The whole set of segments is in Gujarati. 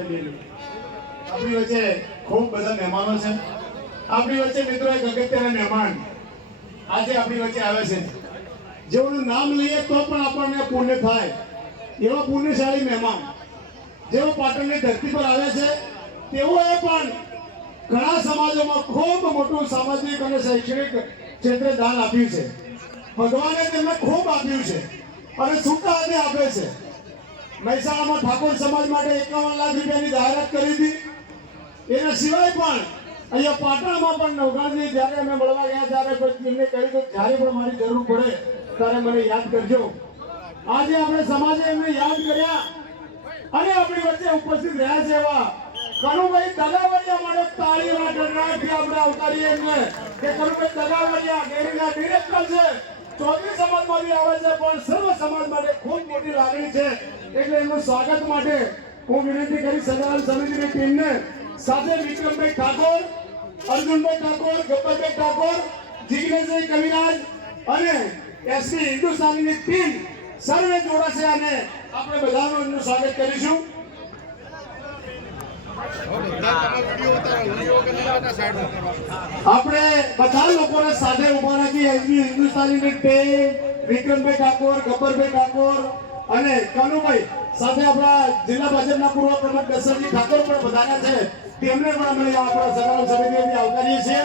આપણી વચ્ચે ખૂબ બધા મહેમાનો છે. આપણી વચ્ચે મિત્રો એક અગત્યના મહેમાન આજે આપણી વચ્ચે આવે છે. જેઓનું નામ લઈએ તો પણ આપણને પુણ્ય થાય એવા પુણ્યશાળી મહેમાન જેઓ પાટણની ધરતી પર આવે છે. તેઓએ પણ ઘણા સમાજોમાં ખૂબ મોટું સામાજિક અને શૈક્ષણિક ક્ષેત્રે દાન આપ્યું છે. ભગવાને તેમને ખૂબ આપ્યું છે અને છૂટા હાથે આપે છે. મહેસાણામાં ઠાકોર સમાજ માટે 51 લાખ રૂપિયાની જાહેરાત કરી હતી. એના સિવાય પણ અહીંયા પાટણમાં પણ નવઘણજી જ્યારે અમે મળવા ગયા ત્યારે એમને કહ્યું કે જ્યારે પણ મારી જરૂર પડે ત્યારે મને યાદ કરજો. આજે આપણે સમાજે એમને યાદ કર્યા અને આપણી વચ્ચે ઉપસ્થિત રહ્યા છે એવા કનુભાઈ દગાવડિયા માટે તાળીઓના ગણરાજથી આપણે આવકારીએ એમને કે કનુભાઈ દગાવડિયા ડેરીના ડિરેક્ટર છે. ચૌધરી સમાજમાંથી આવે છે પણ સર્વ સમાજ માટે ખૂબ મોટી લાગણી છે એટલે એમનું સ્વાગત માટે હું વિનંતી કરી સદાનંદ સમિતિની ટીમને સાથે વિક્રમભાઈ ઠાકોર, અર્જુનભાઈ ઠાકોર, ગબ્બરભાઈ ઠાકોર, જિગ્નેશભાઈ કવિરાજ અને એસપી હિન્દુસ્તાનીની ટીમ સર્વે જોડાશે અને આપણે બધાનું એમનું સ્વાગત કરીશું. આપણે બધા લોકોને સાથે ઉભા રાખી એસપી હિન્દુસ્તાનીની ટીમ, વિક્રમભાઈ ઠાકોર, ગબ્બરભાઈ ઠાકોર અને કનુભાઈ સાથે આપણા જિલ્લા ભાજપના પૂર્વ પ્રમુખ દશરથજી ઠાકોર પણ બધાના છે. તેમને પણ અમે આપણા સદાનંદ સમિતિથી આવકારીએ છીએ.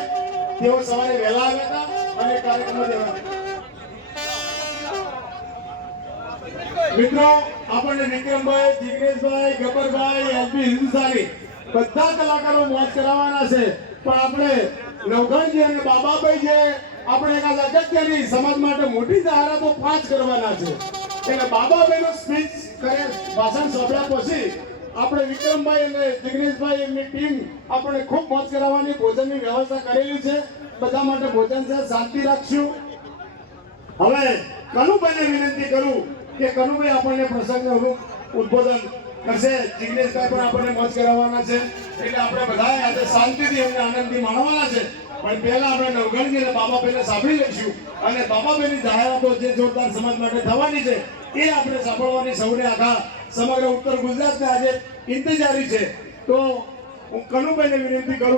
તેઓ સવારે વહેલા આવ્યા હતા અને કાર્યક્રમમાં જવા. મિત્રો આપણને વિક્રમભાઈ, જિગ્નેશભાઈ, ગબ્બરભાઈ, એસપી હિન્દુસ્તાની બધા કલાકારો મોજ કરાવવાના છે. પણ આપણે નવઘણજી અને બાબાભાઈ જે આપણે એક અગત્યની સમાજ માટે મોટી જાહેરાતો 5 કરવાના છે. એટલે બાબાભાઈનું સ્પીચ કરે ભાષણ સોંપ્યા પછી આપણે વિક્રમભાઈ અને જિગ્નેશભાઈ એમની ટીમ આપણે ખૂબ મોજ કરાવવાની ભોજનની વ્યવસ્થા કરેલી છે. બધા માટે ભોજન છે, શાંતિ રાખશું. હવે કનુભાઈને વિનંતી કરું કે કનુભાઈ આપણને પ્રસંગનું ઉદ્બોધન કરશે. જિગ્નેશભાઈ પણ આપણને મોજ કરાવવાના છે એટલે આપણે બધાએ આજે શાંતિથી એમને આનંદથી માણવાના છે. પણ પહેલા આપણે નવઘણજી અને બાબાભાઈને સાંભળી લઈશું અને બાબાભાઈની જાહેરાતો જે જોરદાર સમાજ માટે થવાની છે એ આપણે સાંભળવાની સૌને આખા સમગ્ર ઉત્તર ગુજરાતને આજે ઇંતજારી છે. તો હું કનુભાઈને વિનંતી કરું